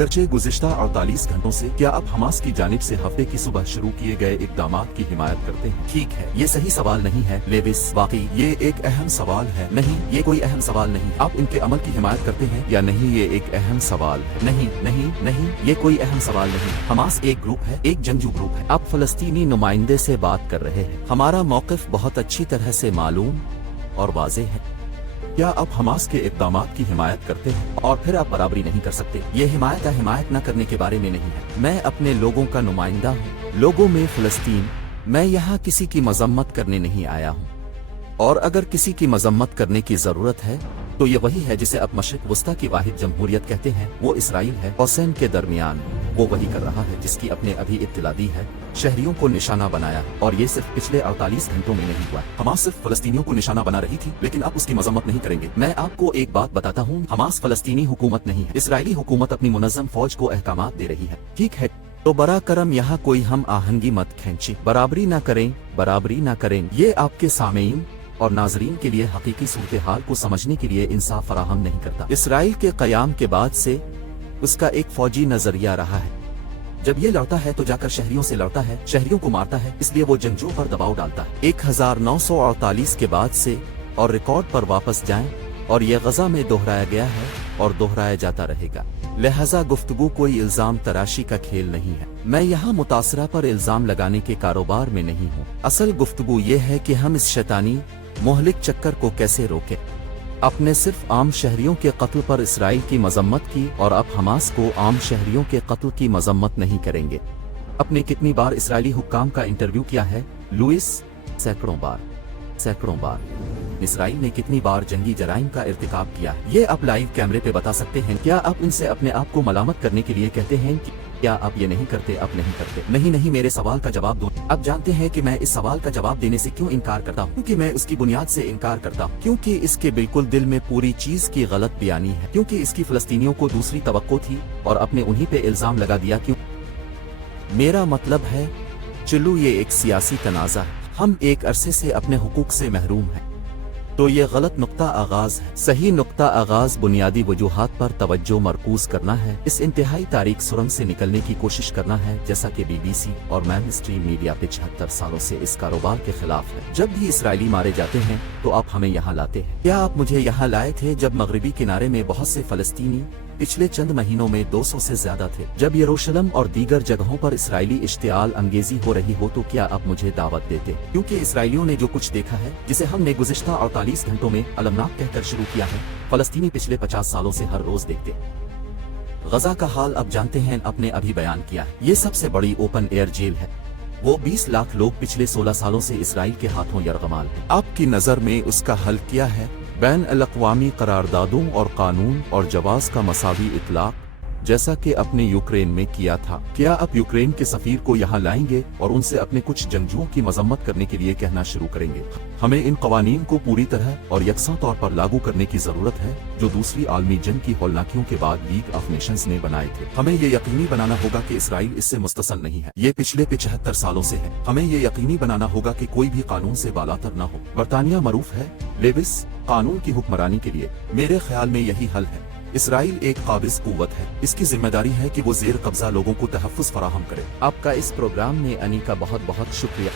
अगरचे गुज़िश्ता 48 घंटों से क्या आप हमास की जानिब से हफ्ते की सुबह शुरू किए गए इक़दामात की हिमायत करते हैं? ठीक है, ये सही सवाल नहीं है लेविस, वाकई ये एक अहम सवाल है। नहीं, ये कोई अहम सवाल नहीं। आप इनके अमल की हिमायत करते हैं या नहीं, ये एक अहम सवाल है। नहीं नहीं नहीं, ये कोई अहम सवाल नहीं। हमास एक ग्रुप है, एक जंगजू ग्रुप है। आप फलस्तीनी नुमाइंदे से बात कर रहे हैं। हमारा मौक़िफ़ बहुत अच्छी तरह से मालूम और वाज़ेह है। क्या आप हमास के इक़दामात की हिमायत करते हैं और फिर आप बराबरी नहीं कर सकते? ये हिमायत न करने के बारे में नहीं है। मैं अपने लोगों का नुमाइंदा हूँ, लोगों में फ़लस्तीन। मैं यहाँ किसी की मज़म्मत करने नहीं आया हूँ, और अगर किसी की मज़म्मत करने की ज़रूरत है तो ये वही है जिसे अब मशरिक़ वस्ता की वाहिद जमहूरियत कहते हैं। वो इसराइल है और सैन के दरमियान वो वही कर रहा है जिसकी अपने अभी इत्तला दी है, शहरियों को निशाना बनाया, और ये सिर्फ पिछले 48 घंटों में नहीं हुआ। हमास सिर्फ फलस्तीनियों को निशाना बना रही थी, लेकिन आप उसकी मजम्मत नहीं करेंगे। मैं आपको एक बात बताता हूँ, हमास फलस्तीनी हुकूमत नहीं है। इसराइली हुकूमत अपनी मुनज़्ज़म फौज को अहकामात दे रही है। ठीक है, तो बरा करम यहाँ कोई हम आहंगी मत खींचे, बराबरी ना करें। ये आपके सामीन और नाजरीन के लिए हकीकी सूरत हाल को समझने के लिए इंसाफ फराहम नहीं करता। इसराइल के क़याम के बाद से उसका एक फौजी नजरिया रहा है। जब ये लड़ता है तो जाकर शहरियों से लड़ता है, शहरियों को मारता है, इसलिए वो जंगजुओं पर दबाव डालता है। 1948 के बाद से और रिकॉर्ड पर वापस जाएं, और ये गजा में दोहराया गया है और दोहराया जाता रहेगा। लिहाजा गुफ्तगू कोई इल्जाम तराशी का खेल नहीं है। मैं यहाँ मुतासरा पर इल्जाम लगाने के कारोबार में नहीं हूँ। असल गुफ्तगू ये है कि हम इस शैतानी मोहलिक चक्कर को कैसे रोकें। अपने सिर्फ आम शहरियों के कत्ल पर इसराइल की मजम्मत की, और अब हमास को आम शहरियों के कत्ल की मजम्मत नहीं करेंगे। अपने कितनी बार इसराइली हुक्काम का इंटरव्यू किया है लुइस? सैकड़ों बार। इसराइल ने कितनी बार जंगी जराइम का इर्तिकाब किया है, ये आप लाइव कैमरे पे बता सकते हैं। क्या आप इनसे अपने आप को मलामत करने के लिए कहते हैं कि क्या आप ये नहीं करते? आप नहीं करते। नहीं, मेरे सवाल का जवाब दो। आप जानते हैं कि मैं इस सवाल का जवाब देने से क्यों इनकार करता हूँ? क्योंकि मैं उसकी बुनियाद से इनकार करता हूँ, क्योंकि इसके बिल्कुल दिल में पूरी चीज की गलत बयानी है, क्योंकि इसकी फलस्तीनियों को दूसरी तवक्को थी और अपने उन्हीं पे इल्जाम लगा दिया। क्यों? मेरा मतलब है, चलो ये एक सियासी तनाज़ा है, हम एक अरसे से अपने हुकूक से महरूम हैं, तो ये गलत नुक्ता आगाज है। सही नुक्ता आगाज बुनियादी वजूहात पर तवज्जो मरकूज करना है, इस इंतहाई तारीख सुरंग से निकलने की कोशिश करना है, जैसा कि BBC और मेन स्ट्रीम मीडिया 75 सालों से इस कारोबार के खिलाफ है। जब भी इसराइली मारे जाते हैं तो आप हमें यहाँ लाते हैं। क्या आप मुझे यहाँ लाए थे जब मगरबी किनारे में बहुत से फलस्तीनी पिछले चंद महीनों में 200 से ज्यादा थे, जब यरूशलेम और दीगर जगहों पर इसराइली इश्तियाल अंगेजी हो रही हो? तो क्या आप मुझे दावत देते? क्योंकि इसराइलियों ने जो कुछ देखा है, जिसे हमने गुज़िश्ता 48 घंटों में अलमनाक कहकर शुरू किया है, फलस्तीनी पिछले 50 सालों से हर रोज देखते। गजा का हाल अब जानते हैं, अपने अभी बयान किया है। ये सबसे बड़ी ओपन एयर जेल है। वो 20 लाख लोग पिछले 16 सालों से इसराइल के हाथों यरगमाल है। आपकी नजर में उसका हल क्या है? बैन अल-अक़वामी करारदादों और कानून और जवाज का मसावी इतलाक, जैसा कि अपने यूक्रेन में किया था। क्या आप यूक्रेन के सफीर को यहाँ लाएंगे और उनसे अपने कुछ जंगजुओं की मजम्मत करने के लिए कहना शुरू करेंगे? हमें इन कवानीन को पूरी तरह और यकसा तौर पर लागू करने की जरूरत है, जो दूसरी आलमी जंग की हौलनाकियों के बाद लीग ऑफ नेशंस ने बनाए थे। हमें ये यकीनी बनाना होगा कि इसराइल इससे मुस्तसल नहीं है। ये पिछले 75 सालों से है। हमें ये यकीनी बनाना होगा कि कोई भी कानून से बालातर न हो। बरतानिया मरूफ है लेविस, कानून की हुक्मरानी के लिए। मेरे ख्याल में यही हल है। इसराइल एक काबिज कुव्वत है, इसकी जिम्मेदारी है कि वो जेर कब्जा लोगों को तहफ़्फ़ुज़ फराहम करे। आपका इस प्रोग्राम में आने का बहुत बहुत शुक्रिया।